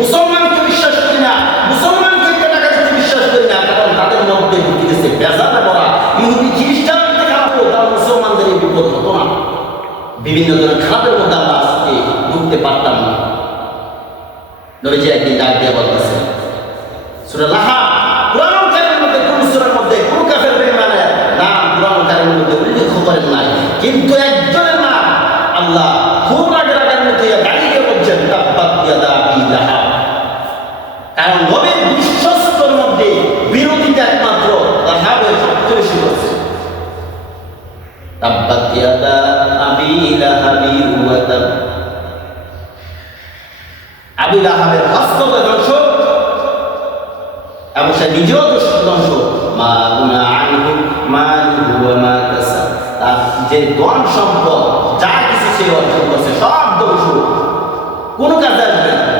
মুসলমানকে বিশ্বাস করি না, মুসলমানকে টাকা দিতে বিশ্বাস করি না, কারণ তাদের মধ্যে ঢুকে গেছে বেজাতে পড়া ইহুদি খ্রিস্টান থেকে হতো তারা মুসলমানদের এই বিপদ হতো না। বিভিন্ন ধরনের খারাপের মধ্যে আমরা আজকে ঢুকতে পারতাম না। নবীজি একদিন ডাক দিয়ে বলতেছে, সূরা লাহা কুরআন কারীমের মধ্যে কোন সূরার মধ্যে কোন কাফের বেঈমানের নাম কুরআন কারীমের মধ্যে উল্লেখ করেন নাই। কিন্তু একজনের আবু লাহাবের বাস্তব দর্শক এবং সে নিজেও দর্শক। মা গুনা আনহু, মা হুয়া মা কাসা তার যে ধন সম্পদ, যা কিছু সে অর্জন করছে, সব ধ্বংস। কোনো কাজে আসবে না।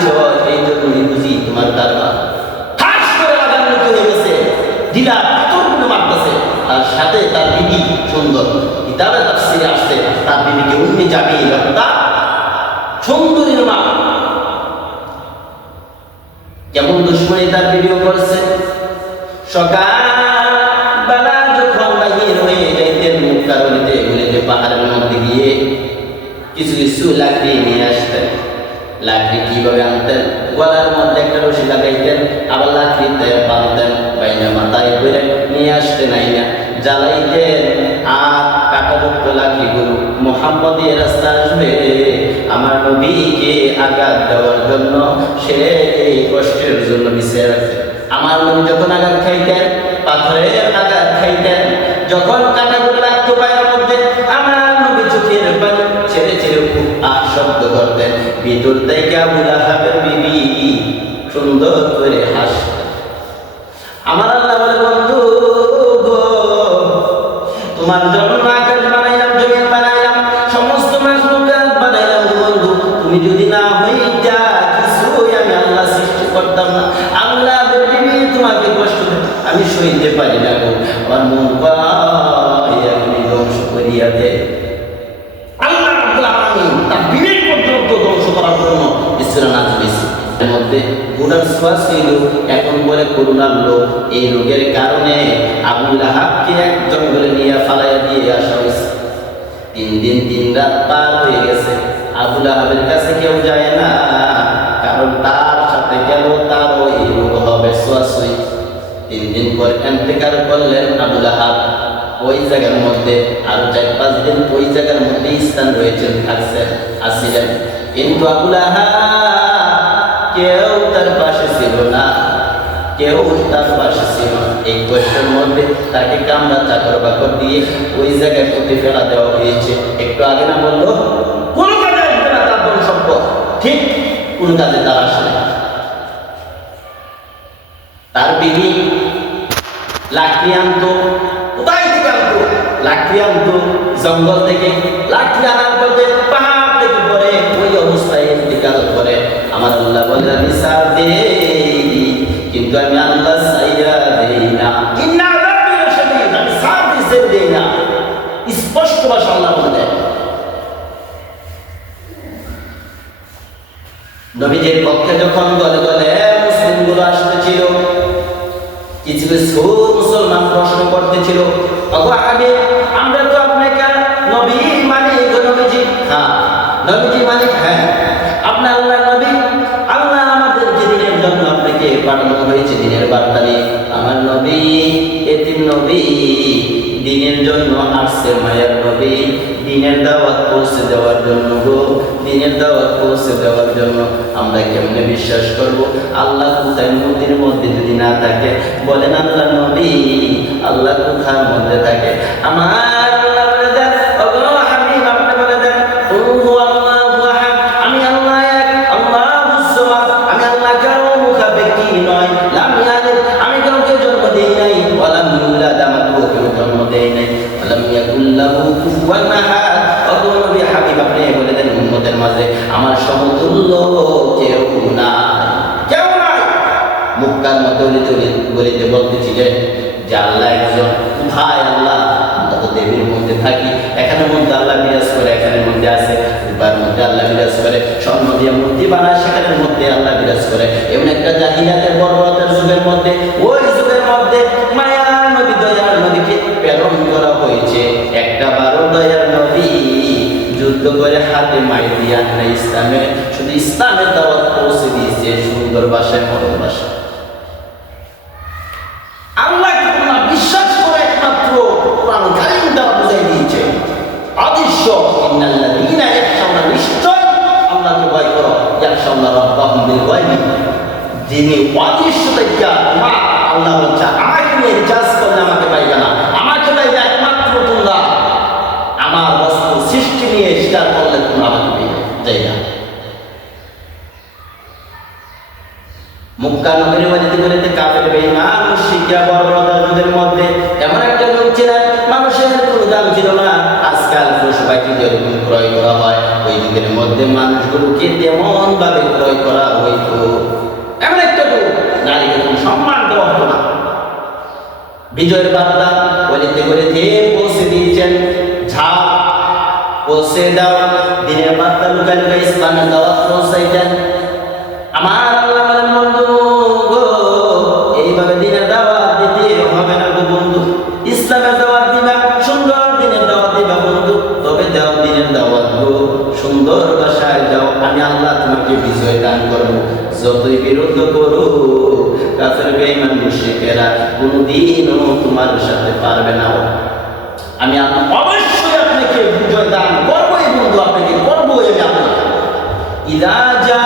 দিয়েছ এই জন্যই বুঝি তোমার কারবার। ঠাস করে রাগান্বিত হয়ে গেছে দিলা সাথে তার বিবি সুন্দর। কিতাবে তাফসিরে আসছে, তার বিবিকে উম্মি যাবি রক্তা সুন্দরীর মা। কেমন দুশ্মনী তার ভিডিও করছে? সকাল বেলা যখন বাহির হয়ে যাইতেন মুক্তারণিতে এগুলিতে পাহাড়ের মধ্যে গিয়ে কিছু কিছু লাকড়ি নিয়ে লাকড়ি কীভাবে আনতেন? গলার মধ্যে একটা রশি লাগাইতেন, আবার লাকড়িতে বাঁধতেন বাইনা মাথায় করে নিয়ে আসতেন আইনা। জ্বালাইতেন আর কাটাযুক্ত লাকড়িগুলো মোহাম্মদী রাস্তা আসবে, আমার নবীকে আঘাত দেওয়ার জন্য, সে এই কষ্টের জন্য মিশিয়ে রাখতেন আমার নবী যখন আঘাত খাইতেন, পাথরের আঘাত খাইতেন, যখন কাটাগুলো লাগতো পায়ের মধ্যে, আমার নবী চোখের পানি ছেড়ে ছেড়ে খুব শব্দ করতেন। ভিতর থেকে আবুল আহাবের বিবি সুন্দর করে হাসতেন আমার আল্লাহ বলে, বন্ধু তোমার জন্য আকাশ বানাইলাম, জমিন বানাইলাম, সমস্ত মাখলুকাত বানাইলাম বন্ধু, তুমি যদি না হইতা কিছুই আমি আল্লাহ সৃষ্টি করতাম না। আল্লাহ বিবি, তোমাকে কষ্ট দেয় আমি সইতে পারি না গো। আমার মন তুমি ধ্বংস করিয়া দে আল্লাহ রাব্বুল আলামিন তার বিবেক পর্যন্ত ধ্বংস করার জন্য ঈশ্বর নাজিল হয়েছে এর মধ্যে গুণার ছোঁয়া ছিল। এখন বলে করুণার লোক এই রোগের কারণে নিয়ে ফালাইয়া দিয়ে আসা হয়েছে। তিন দিন, তিন রাত পার হয়ে গেছে। কাছে কেউ যায় না, কারণ তার সাথে গেল তারও এই রোগ হবে ছোঁয়াছুঁই তিন দিন পর এন্তেকার করলেন ওই জায়গার মধ্যে, আরও চার পাঁচ দিন ওই জায়গার মধ্যে স্থান রয়েছেন থাকছেন কিন্তু আবুল আহাব কেউ তার পাশে ছিল না। কেউ তার পাশে ছিল এই কষ্টের মধ্যে তাকে কামড়া চাকর বাকর দিয়ে ওই জায়গায় পুঁতে ফেলা দেওয়া হয়েছে। একটু আগে না বলল? কোন কাজে তার সম্পদ? ঠিক কোন কাজে তার তার বিবি লাকড়ি আনতো কোথায় থেকে আনতো লাকড়ি আনতো জঙ্গল থেকে। লাকড়ি আনার পরে পাহাড় থেকে পরে ওই অবস্থায় ইন্তিকাল করে। আমার আল্লাহ বলে আমি সার দেই, কিন্তু আমি আল্লাহ সাইরা দেই না। পক্ষে যখন আসতেছিল, কিছু কিছু প্রশ্ন করতেছিল ওগো আমরা তো আপনাকে নবী মানে নবীজি হ্যাঁ নবীজি মানে দিনের জন্য আসছে মায়ার নবী। দিনের দাওয়াত পৌঁছে দেওয়ার জন্য গো। দিনের দাওয়াত পৌঁছে দেওয়ার জন্য আমরা কেমনে বিশ্বাস করব? আল্লাহ কোথায় নদীর মধ্যে যদি না থাকে, বলেন আল্লাহ নবী, আল্লাহ কোথার মধ্যে থাকে? আমার সুন্দর মরণ ভাষায় আল্লাহকে তোমরা বিশ্বাস করে একমাত্র কোরআন কারীম দ্বারা বুঝাই দিয়েছে আদর্শ ইন্নাল্লাযীনা ইয়াখশাউনা নিশ্চয় আল্লাহকে ভয় করো ইয়াখশাউনা রাব্বাহুম বিল গায়বি যিনি অদৃশ্য দেখা মা আল্লাহ বলছে আমাকে নিয়ে রিচার্জ করলে আমাকে পাইবে না আমাকে পাইবে একমাত্র তোমরা আমার বস্তু সৃষ্টি নিয়ে স্বীকার করলে তোমরা আমাকে পাইবে যাই না মুক্কা নগরী বাড়িতে বাড়িতে কাপের বেইমান মুশরিকরা বর্বরতার যুগের মধ্যে এমন একটা লোক ছিলেন মানুষের কোনো দাম ছিল না আজকাল পশু পাখি যেরকম ক্রয় করা হয় ওই যুগের মধ্যে মানুষগুলোকে তেমন ভাবে ক্রয় করা হইত। এমন একটা লোক নারীকে কোনো সম্মান দেওয়া হতো না। বিজয়ের বার্তা বলিতে বলিতে পৌঁছে দিয়েছেন। ঝাপ পৌঁছে দাও দিনের বার্তা লুকায় লুকায় ইসলামের দাওয়াত পৌঁছাইতেন। আমার বেইমান মুশরিকেরা কোনোদিনও তোমার সাথে পারবে না। আমি অবশ্যই আপনাকে বিজয় দান করব এই বন্ধু আপনাকে করব এই আপনাকে ইদা যা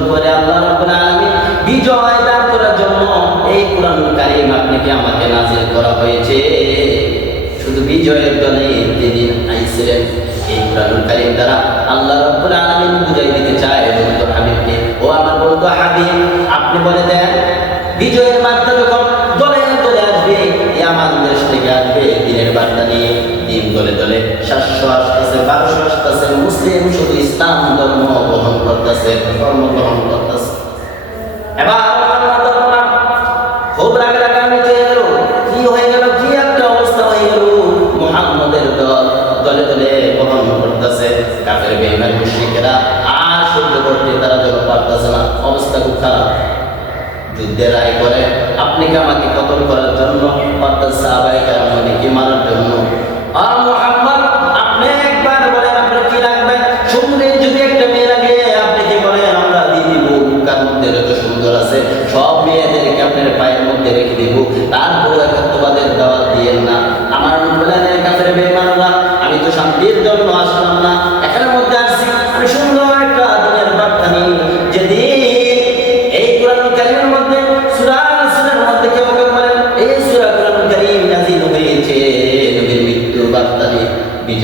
সুন্দর করে আল্লাহ রব্বুল আলামিন বিজয় দান করার জন্য এই কোরআনুল কারীম আপনাকে আমাকে নাজিল করা হয়েছে। শুধু বিজয়ের দলে যেদিন আইছিলেন। এই কোরআনুল কারীম দ্বারা আল্লাহ রব্বুল আলামিন বুঝাই দিতে চায় বন্ধু হাবিবকে, ও আমার বন্ধু হাবিব, আপনি বলে দেন, বিজয়ের বার্তা যখন দলে দলে আসবে এই আমার দেশ থেকে আসবে, দিনের বার্তা নিয়ে দিন দলে দলে সাতশো আসতেছে, বারোশো আসতেছে, মুসলিম করতেছে গ্রহণ করতেছে। এবার খুব রাগ হয়ে গেল। কি হয়ে গেল? কি একটা অবস্থা হয়ে গেল? মুহাম্মদের দল দলে দলে আর সহ্য না। অবস্থা খুব খারাপ। আয় করে, আপনি কি আমাকে কতল করার জন্য অর্থাৎ সাহাবাই কারামকে মারার জন্য?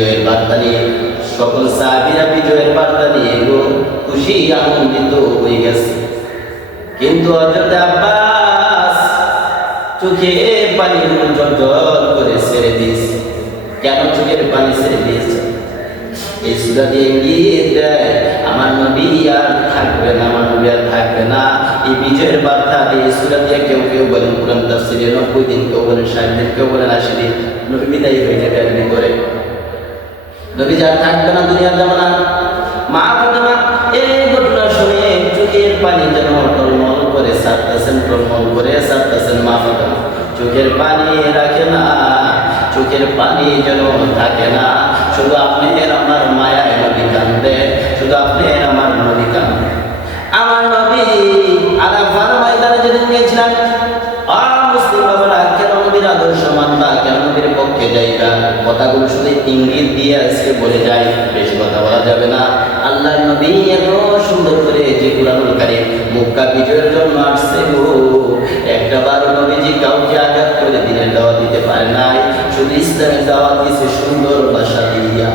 বিজয়ের বার্তা নিয়ে, সকল সাহাবীরা বিজয়ের বার্তা নিয়ে গো খুশি আনন্দিত হয়ে গেছে। কিন্তু হযরত আব্বাস চোখে পানি জল করে ছেড়ে দিয়েছে। কেন চোখের পানি ছেড়ে দিয়েছে? এই সূরা দিয়ে দেয়, আমার নবী আর থাকবে না, আমার নবী আর থাকবে না। এই বিজয়ের বার্তা দিয়ে সূরা দিয়ে কেউ কেউ বলেন, কোরআন তাফসিরে নব্বই দিন কেউ বলেন, ষাট দিন কেউ বলেন, আশি দিন। নবী বিদায় হয়ে যাবে ভিতরে নবী যার থাকবে না দুনিয়ার জামানা, মা ফাতেমা এই ঘটনা শুনে চোখের পানি যেন টলমল করে সারতেছেন টলমল করে সারতেছেন মা ফাতেমা চোখের পানি রাখে না, চোখের পানি যেন থাকে না। শুধু আপনি আমার মায়ায় নবী কান্দে, শুধু আপনি আমার নবী কান্দে। আমার নবী আরাফার ময়দানে যেদিন গেছিলাম যাইবা কথাগুলো শুধু ইঙ্গিত দিয়ে আজকে বলে যায়, বেশি কথা বলা যাবে না। আল্লাহ নবী এত সুন্দর করে যে কুরআনুল কারীম মক্কা বিজয়ের জন্য আসছে গো। একটা বার নবীজি কাউকে আঘাত করে দিনের দাওয়া দিতে পারে নাই। শুধু ইসলামের দাওয়া দিয়েছে সুন্দর ভাষা দিয়া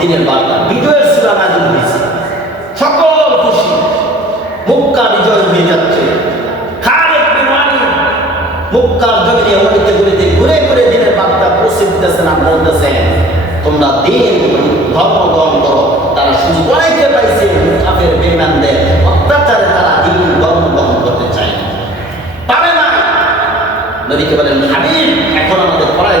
দিনের বার্তা বিজয়ের সুরা নাজিল হয়েছে সকল খুশি মুক্কা বিজয় হয়ে যাচ্ছে। ঘুরে ঘুরে দিনের বার্তা পৌঁছে দিতেছেন দিন ধর্ম তারা অত্যাচারে তারা দিন ধর্ম গ্রহণ করতে চায়। পারে না নবীকে এখন আমাদের পড়ায়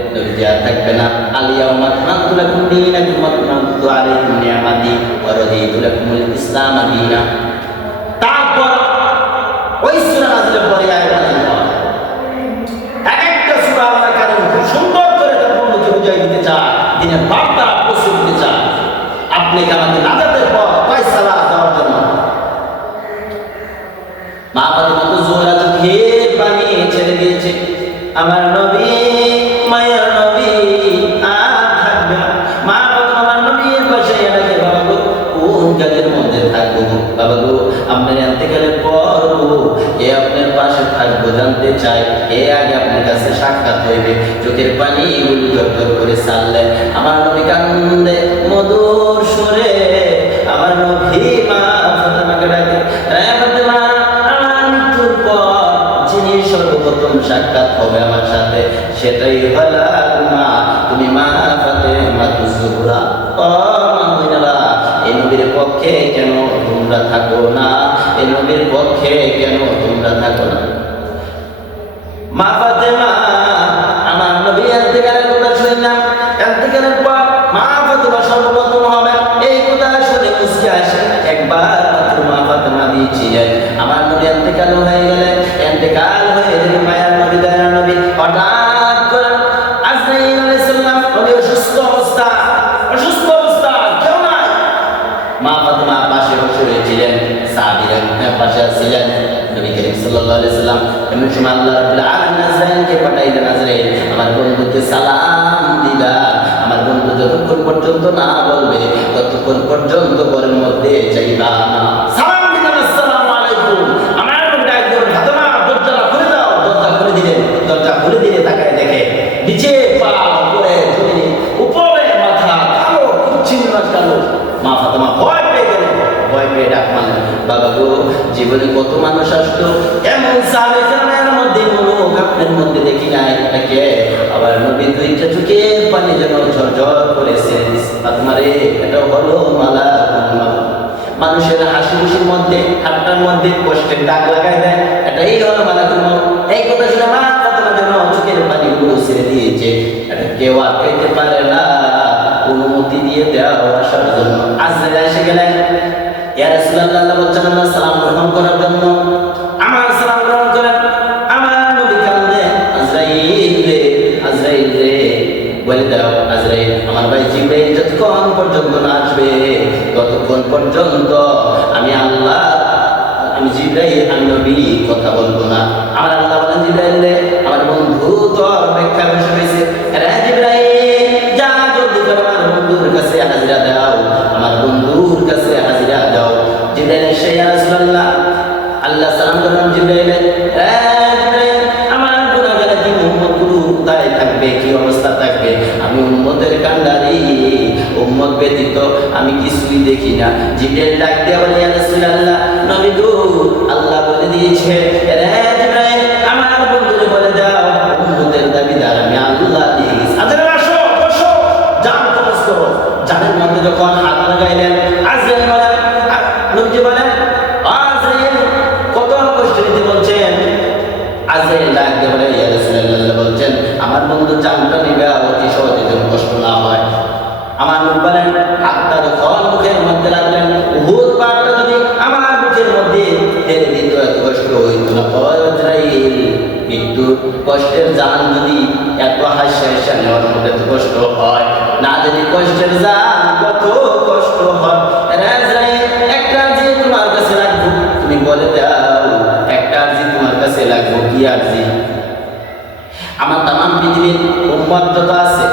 থাকবে না। আলিয়া মাতমাতু লাকুম দীনাকুম মাতমাতু আলাইকুম নিয়ামাতি ওয়া রাদিতু লাকুমুল ইসলাম দীনা। তারপর ওই সূরা নাযিলের পরে আয়াত নাযিল এক একটা সূরা আল্লাহ কারীম খুব সুন্দর করে তার বন্ধুকে বুঝাই দিতে চায়, দিনের বার্তা দিতে চায়। আপনি কি আমাকে নাজাতের আপনার আনতে গেলে পর গো আপনার পাশে থাকব জানতে চাই। কে আগে আপনার কাছে সাক্ষাৎ হইবে। চোখের পানি গুলো করে সারলেন আমার নবী কান্দে মধুর সুরে। আমার নবী মা ফাতেমাকে ডাকে "এ ফাতেমা, আমার পর যিনি সর্বপ্রথম সাক্ষাৎ হবে আমার সাথে সেটাই হলা মা। তুমি মা ফাতেমা তুজুরা নবীর পক্ষে কেন তোমরা থাকো না? এ নবীর পক্ষে কেন তোমরা থাকো না? মা ফাতেমা, আমার নবী এতেকালের কথা শুনলাম পর মা ফাতেমা সর্বপ্রথম এই কথা শুনে একবার মা ফাতেমা দিয়েছিলেন আমার নবী হয়ে যতক্ষণ পর্যন্ত না বলবে ততক্ষণ পর্যন্ত ঘরের মধ্যে যাইবা না। আসবে ততক্ষণ পর্যন্ত আমি আল্লাহ, আমি জিব্রাইল, আমি নবী কথা বলব না। আমার আল্লাহ বলেন আমার বন্ধু তো অপেক্ষা বসে রয়েছে। যা আমার বন্ধুর কাছে হাজিরা দাও। আমার বন্ধুর কাছে হাজিরা দাও। ইয়া আল্লাহ সালাম করলাম ব্যতীত আমি কিছুই দেখি না। জিব্রাইল ডাক দিয়ে বলে, ইয়া রাসূলুল্লাহ, নবী গো, আল্লাহ বলে দিয়েছে রে জিব্রাইল, আমার বন্ধুকে বলে দাও, উম্মতের দাবিদার আমি আল্লাহ দিয়ে গেছি। আদরে আসো, বসো জান খরচ করো জানের মধ্যে যখন হাত লাগাইলেন মধ্যে রাখলেন উহুদ পাহাড়টা যদি আমার মুখের মধ্যে ঢেলে দিত এত কষ্ট হইত না। আজরাইল মৃত্যু, কষ্টের জান যদি এত হাসি হাসি নেওয়ার মধ্যে এত কষ্ট হয়, না যদি কষ্টের জান কত কষ্ট হয়। একটা যে তোমার কাছে রাখব তুমি বলে দাও, একটা আরজি তোমার কাছে লাগবো। কি আরজি? আমার তামাম পৃথিবীর উম্মত যত আছে।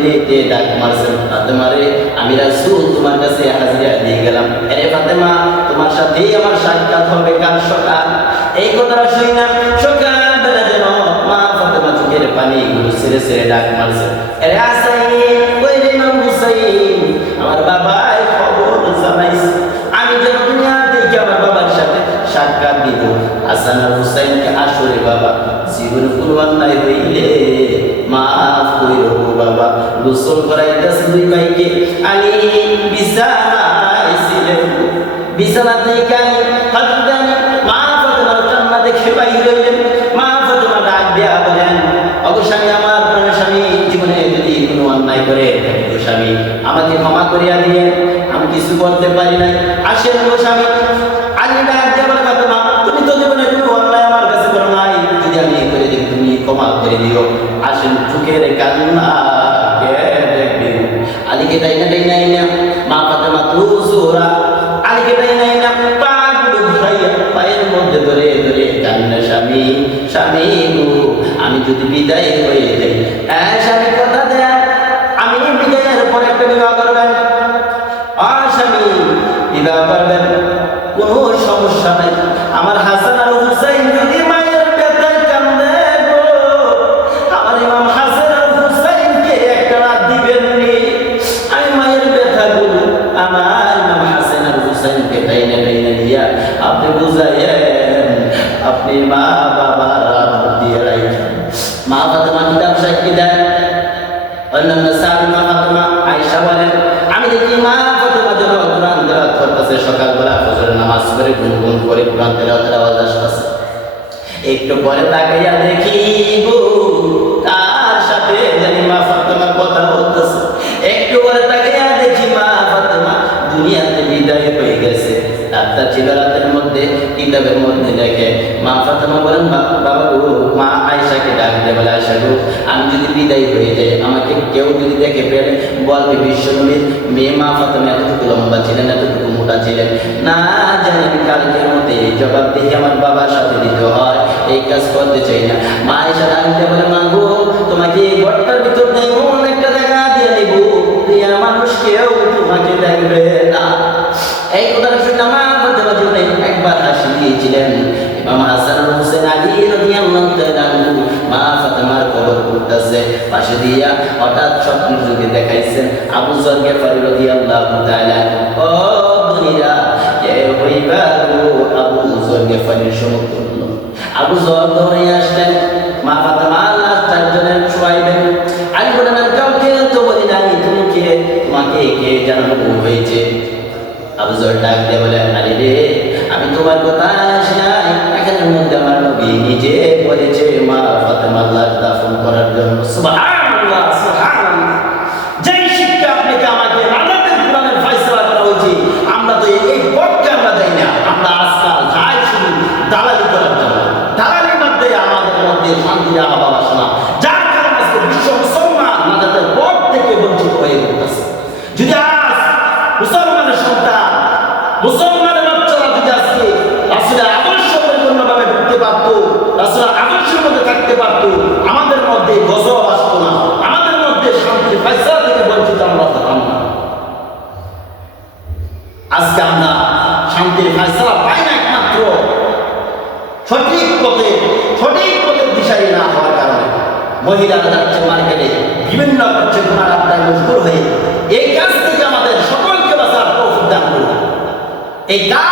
ঘুমের রজনীতে ডাক মারছেন ফাতেমা রে আমি রাসূল তোমার কাছে হাজিরা দিয়ে গেলাম। আরে ফাতেমা, তোমার সাথেই আমার সাক্ষাৎ হবে কাল সকাল। এই কথাটা শুই না সকাল বেলা যেন মা ফাতেমা চোখের পানি গুলো ছেড়ে ছেড়ে ডাক মারছে। আরে আসাইন, ওই রে ইমাম আমার বাবাই খবর জানাইছে। আমি যেন দুনিয়া থেকে আমার বাবার সাথে সাক্ষাৎ দিব হাসান হুসাইনকে আসরে বাবা। জীবন কুরবান নাই হইলে মাফ কইরো বাবা। গোসল করাইতেছে দুই ভাইকে। আলী বিছানায় ছিলেন। বিছানা থেকে আলী হযরত একটু পরে তাকাইয়া দেখি গো তার সাথে জানি কথা বলতেছে। একটু পরে তাকাইয়া দেখি মা ফাতেমা দুনিয়াতে বিদায় হয়ে গেছে। ডাক্তার ছিল রাতের মধ্যে, কিতাবের মধ্যে দেখে। মা ফাতেমা বলেন বাবা গো, মা আয়সাকে ডাক দিয়ে বলে আয়সা গো, আমি যদি বিদায় হয়ে যাই, আমাকে কেউ যদি দেখে ফেলে বলবে বিশ্বনবীর, মেয়ে মা ফাতেমা এতটুকু লম্বা ছিলেন, এতটুকু মোটা ছিলেন। না জানেন কালকের মধ্যে এই জবাব দেখে আমার বাবার সাথে দিতে হয়, এই কাজ করতে চাই না। মা আয়সা ডাক দিয়ে বলে, মা গো, তোমাকে এই ঘরটার ভিতর নেই একটা জায়গা দিয়ে দিব প্রিয়া মানুষ কেউ তোমাকে দেখবে না। এই কথাটা শুনে মা ফাতেমা জীবনে একবার হাসি দিয়েছিলেন। ইমাম হাসান হোসেন আলী মা ফাতেমার কবর করতেছে পাশে দিয়া হঠাৎ স্বপ্ন যুগে দেখাইছেন আবু যর গেফারি রাদিয়াল্লাহু ও কে আবু যর গেফারির আবু ধরে আসলেন, মা ফাতেমা তোমাকে কে জানানো হয়েছে। আবু জর ডাক দিয়ে বলে, আরে রে, আমি তোমার কথা আসি নাই এখানের মধ্যে আমার নবী নিজে বলেছে, মা ফাতেমা লাশ দাফন করার জন্য। সুবহানাল্লাহ হয়েছে আমরা তো আমাদের মধ্যে শান্তির আহ্বান আসে না যার কারণে আজকে বিশ্ব মুসলমান আমাদের পথ থেকে বঞ্চিত হয়ে উঠতেছে যদি আজ মুসলমানের সন্তান মুসলমানের বাচ্চারা যদি আজকে রাসুলের আদর্শ পরিপূর্ণভাবে ঢুকতে পারত রাসুলের আদর্শের মধ্যে থাকতে পারত আমাদের মধ্যে গজব আসতো না আমাদের মধ্যে শান্তির ফয়সালা থেকে বঞ্চিত আমরা হতাম না আজকে আমরা শান্তির ফয়সালা পাই না একমাত্র সঠিক পথে সঠিক পথে দিশারি না হওয়ার কারণে মহিলারা যাচ্ছে মার্কেটে বিভিন্ন করছে গুণার আপনার মজবুর হয়ে এই কাজ থেকে আমাদের সকলকে বাঁচার তৌফিক দান করুন এই কাজ